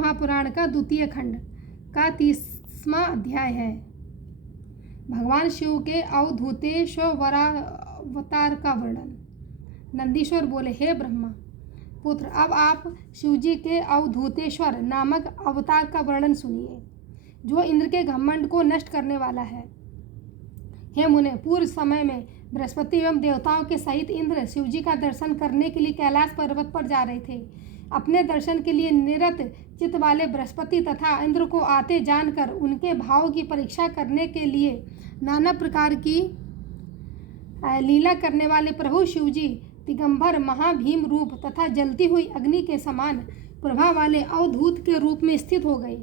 महापुराण का द्वितीय खंड का 30वां अध्याय है। भगवान शिव के अवधूतेश्वरावतार का वर्णन। नंदीश्वर बोले, हे ब्रह्मा पुत्र, अब आप शिवजी के अवधूतेश्वर नामक अवतार का वर्णन सुनिए, जो इंद्र के घमंड को नष्ट करने वाला है। हे मुने, पूर्व समय में बृहस्पति एवं देवताओं के सहित इंद्र शिवजी का दर्शन करने के लिए कैलाश पर्वत पर जा रहे थे। अपने दर्शन के लिए निरत चित्त वाले बृहस्पति तथा इंद्र को आते जानकर उनके भाव की परीक्षा करने के लिए नाना प्रकार की लीला करने वाले प्रभु शिवजी दिगंबर महाभीम रूप तथा जलती हुई अग्नि के समान प्रभा वाले अवधूत के रूप में स्थित हो गए।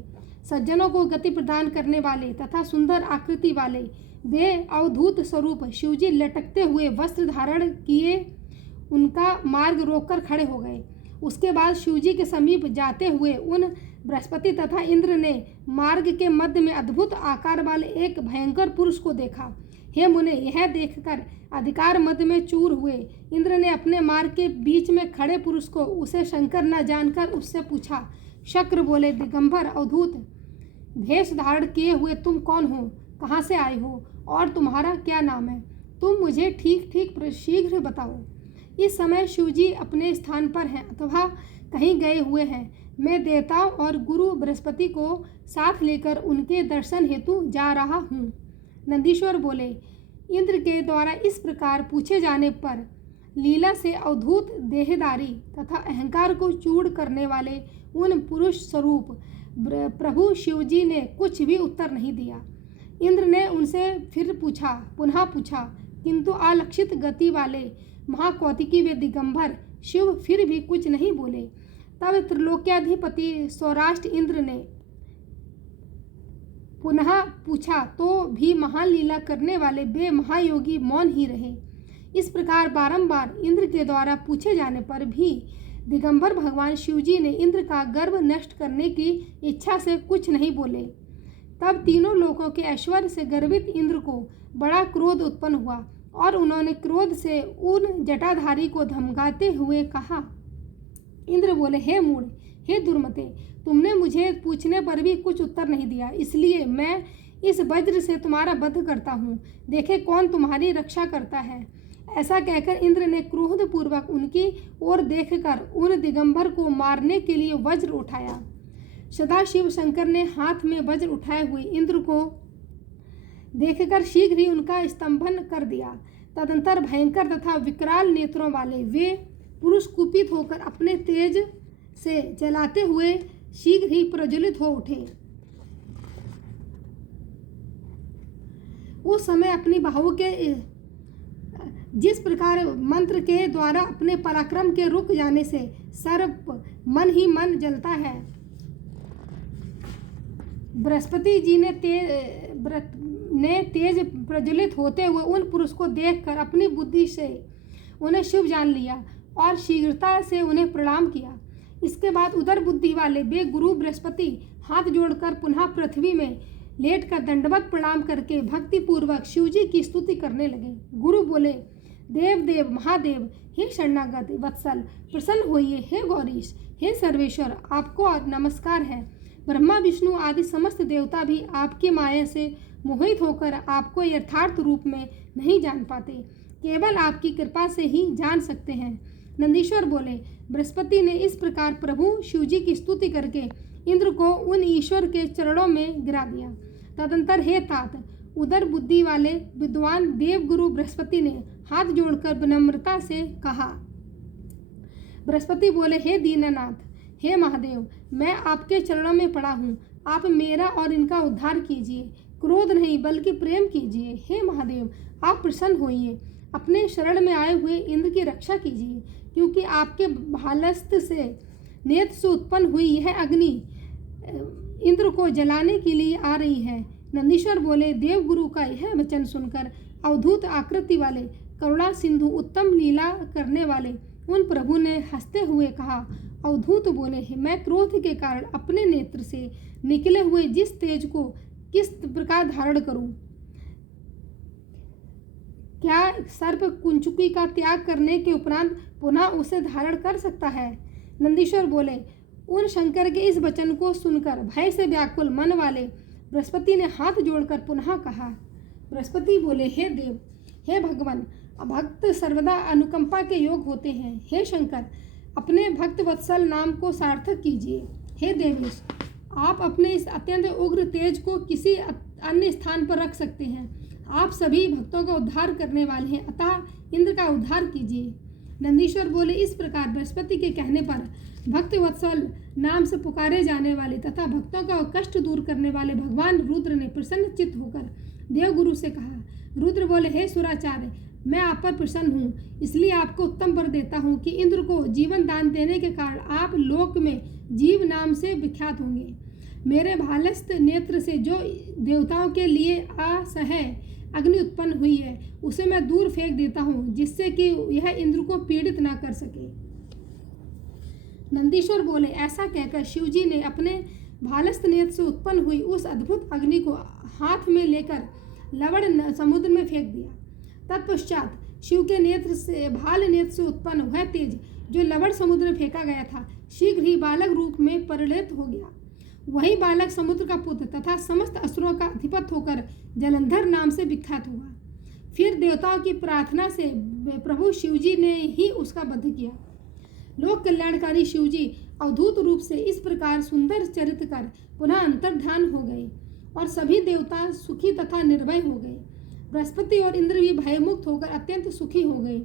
सज्जनों को गति प्रदान करने वाले तथा सुंदर आकृति वाले वे अवधूत स्वरूप शिवजी लटकते हुए वस्त्र धारण किए उनका मार्ग रोककर खड़े हो गए। उसके बाद शिवजी के समीप जाते हुए उन बृहस्पति तथा इंद्र ने मार्ग के मध्य में अद्भुत आकार वाले एक भयंकर पुरुष को देखा। हे मुने, यह देखकर अधिकार मद में चूर हुए इंद्र ने अपने मार्ग के बीच में खड़े पुरुष को उसे शंकर न जानकर उससे पूछा। शक्र बोले, दिगंबर अवधूत भेष धारण किए हुए तुम कौन हो, कहाँ से आए हो और तुम्हारा क्या नाम है? तुम मुझे ठीक ठीक शीघ्र बताओ। इस समय शिवजी अपने स्थान पर हैं अथवा कहीं गए हुए हैं। मैं देवताओं और गुरु बृहस्पति को साथ लेकर उनके दर्शन हेतु जा रहा हूँ। नंदीश्वर बोले, इंद्र के द्वारा इस प्रकार पूछे जाने पर लीला से अवधूत देहदारी तथा अहंकार को चूर करने वाले उन पुरुष स्वरूप प्रभु शिवजी ने कुछ भी उत्तर नहीं दिया। इंद्र ने उनसे फिर पुनः पूछा, किंतु आलक्षित गति वाले महाकौतिकी वे दिगंबर शिव फिर भी कुछ नहीं बोले। तब त्रिलोक्याधिपति सौराष्ट्र इंद्र ने पुनः पूछा तो भी महान लीला करने वाले वे महायोगी मौन ही रहे। इस प्रकार बारंबार इंद्र के द्वारा पूछे जाने पर भी दिगंबर भगवान शिवजी ने इंद्र का गर्भ नष्ट करने की इच्छा से कुछ नहीं बोले। तब तीनों लोकों के ऐश्वर्य से गर्वित इंद्र को बड़ा क्रोध उत्पन्न हुआ और उन्होंने क्रोध से उन जटाधारी को धमकाते हुए कहा। इंद्र बोले, हे मूढ़, हे दुर्मते, तुमने मुझे पूछने पर भी कुछ उत्तर नहीं दिया, इसलिए मैं इस वज्र से तुम्हारा वध करता हूँ। देखे कौन तुम्हारी रक्षा करता है। ऐसा कहकर इंद्र ने क्रोधपूर्वक उनकी ओर देखकर उन दिगंबर को मारने के लिए वज्र उठाया। सदाशिव शंकर ने हाथ में वज्र उठाए हुए इंद्र को देखकर शीघ्र ही उनका स्तंभन कर दिया। तदंतर भयंकर तथा विकराल नेत्रों वाले वे पुरुष कुपित होकर अपने तेज से जलाते हुए शीघ्र ही प्रज्वलित हो उठे। उस समय अपनी बाहु के जिस प्रकार मंत्र के द्वारा अपने पराक्रम के रुक जाने से सर्प मन ही मन जलता है, बृहस्पति जी ने तेज प्रज्वलित होते हुए उन पुरुष को देखकर अपनी बुद्धि से उन्हें शुभ जान लिया और शीघ्रता से उन्हें प्रणाम किया। इसके बाद उदर बुद्धि वाले वे गुरु बृहस्पति हाथ जोड़कर पुनः पृथ्वी में लेटकर दंडवत प्रणाम करके भक्ति पूर्वक शिवजी की स्तुति करने लगे। गुरु बोले, देव देव महादेव, हे शरणागत वत्सल, प्रसन्न होइए। हे गौरीश, हे सर्वेश्वर, आपको नमस्कार है। ब्रह्मा विष्णु आदि समस्त देवता भी आपकी माया से मोहित होकर आपको यथार्थ रूप में नहीं जान पाते, केवल आपकी कृपा से ही जान सकते हैं। नंदीश्वर बोले, बृहस्पति ने इस प्रकार प्रभु शिवजी की स्तुति करके इंद्र को उन ईश्वर के चरणों में गिरा दिया। तदंतर हे तात, उदर बुद्धि वाले विद्वान देव गुरु बृहस्पति ने हाथ जोड़कर विनम्रता से कहा। बृहस्पति बोले, हे दीननाथ, हे महादेव, मैं आपके चरणों में पड़ा हूँ। आप मेरा और इनका उद्धार कीजिए, क्रोध नहीं बल्कि प्रेम कीजिए। हे महादेव, आप प्रसन्न होइए, अपने शरण में आए हुए इंद्र की रक्षा कीजिए, क्योंकि आपके भालस्त से नेत्र से उत्पन्न हुई यह अग्नि इंद्र को जलाने के लिए आ रही है। नंदीश्वर बोले, देव गुरु का यह वचन सुनकर अवधूत आकृति वाले करुणा सिंधु उत्तम लीला करने वाले उन प्रभु ने हंसते हुए कहा। अवधूत बोले, मैं क्रोध के कारण अपने नेत्र से निकले हुए जिस तेज को किस प्रकार धारण करूं? क्या सर्प कुंचुकी का त्याग करने के उपरांत पुनः उसे धारण कर सकता है? नंदीश्वर बोले, उन शंकर के इस वचन को सुनकर भय से व्याकुल मन वाले बृहस्पति ने हाथ जोड़कर पुनः कहा। बृहस्पति बोले, हे देव, हे भगवान, भक्त सर्वदा अनुकंपा के योग होते हैं। हे शंकर, अपने भक्त वत्सल नाम को सार्थक कीजिए। हे देवेश, आप अपने इस अत्यंत उग्र तेज को किसी अन्य स्थान पर रख सकते हैं। आप सभी भक्तों का उद्धार करने वाले हैं, अतः इंद्र का उद्धार कीजिए। नंदीश्वर बोले, इस प्रकार बृहस्पति के कहने पर भक्त वत्सल नाम से पुकारे जाने वाले तथा भक्तों का कष्ट दूर करने वाले भगवान रुद्र ने प्रसन्नचित्त होकर देवगुरु से कहा। रुद्र बोले, हे सुराचार्य, मैं आप पर प्रसन्न हूँ, इसलिए आपको उत्तम वर देता हूँ कि इंद्र को जीवन दान देने के कारण आप लोक में जीव नाम से विख्यात होंगे। मेरे भालस्त नेत्र से जो देवताओं के लिए असह्य अग्नि उत्पन्न हुई है, उसे मैं दूर फेंक देता हूँ, जिससे कि यह इंद्र को पीड़ित ना कर सके। नंदीश्वर बोले, ऐसा कहकर शिवजी ने अपने भालस्त नेत्र से उत्पन्न हुई उस अद्भुत अग्नि को हाथ में लेकर लवण समुद्र में फेंक दिया। तत्पश्चात शिव के नेत्र से भाल नेत्र से उत्पन्न वह तेज जो लवण समुद्र में फेंका गया था, शीघ्र ही बालक रूप में परिणत हो गया। वही बालक समुद्र का पुत्र तथा समस्त असुरों का अधिपति होकर जलंधर नाम से विख्यात हुआ। फिर देवताओं की प्रार्थना से प्रभु शिवजी ने ही उसका वध किया। लोक कल्याणकारी शिवजी अवधूत रूप से इस प्रकार सुंदर चरित्र कर पुनः अंतर्ध्यान हो गए और सभी देवता सुखी तथा निर्भय हो गए। बृहस्पति और इंद्र भी भयमुक्त होकर अत्यंत सुखी हो गए।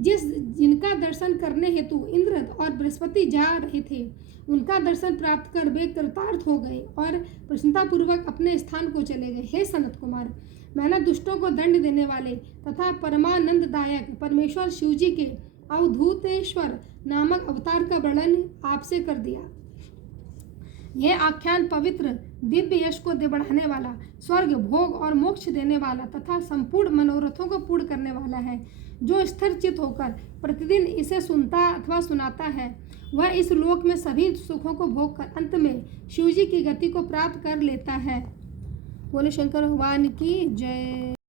जिनका दर्शन करने हेतु इंद्र और बृहस्पति जा रहे थे, उनका दर्शन प्राप्त कर वे कृतार्थ हो गए और प्रसन्नतापूर्वक अपने स्थान को चले गए। हे सनत कुमार, मैंने दुष्टों को दंड देने वाले तथा परमानंददायक परमेश्वर शिवजी के अवधूतेश्वर नामक अवतार का वर्णन आपसे कर दिया। यह आख्यान पवित्र दिव्य यश को बढ़ाने वाला, स्वर्ग भोग और मोक्ष देने वाला तथा संपूर्ण मनोरथों को पूर्ण करने वाला है। जो स्थिर चित होकर प्रतिदिन इसे सुनता अथवा सुनाता है, वह इस लोक में सभी सुखों को भोग कर अंत में शिवजी की गति को प्राप्त कर लेता है। बोले शंकर भगवान की जय।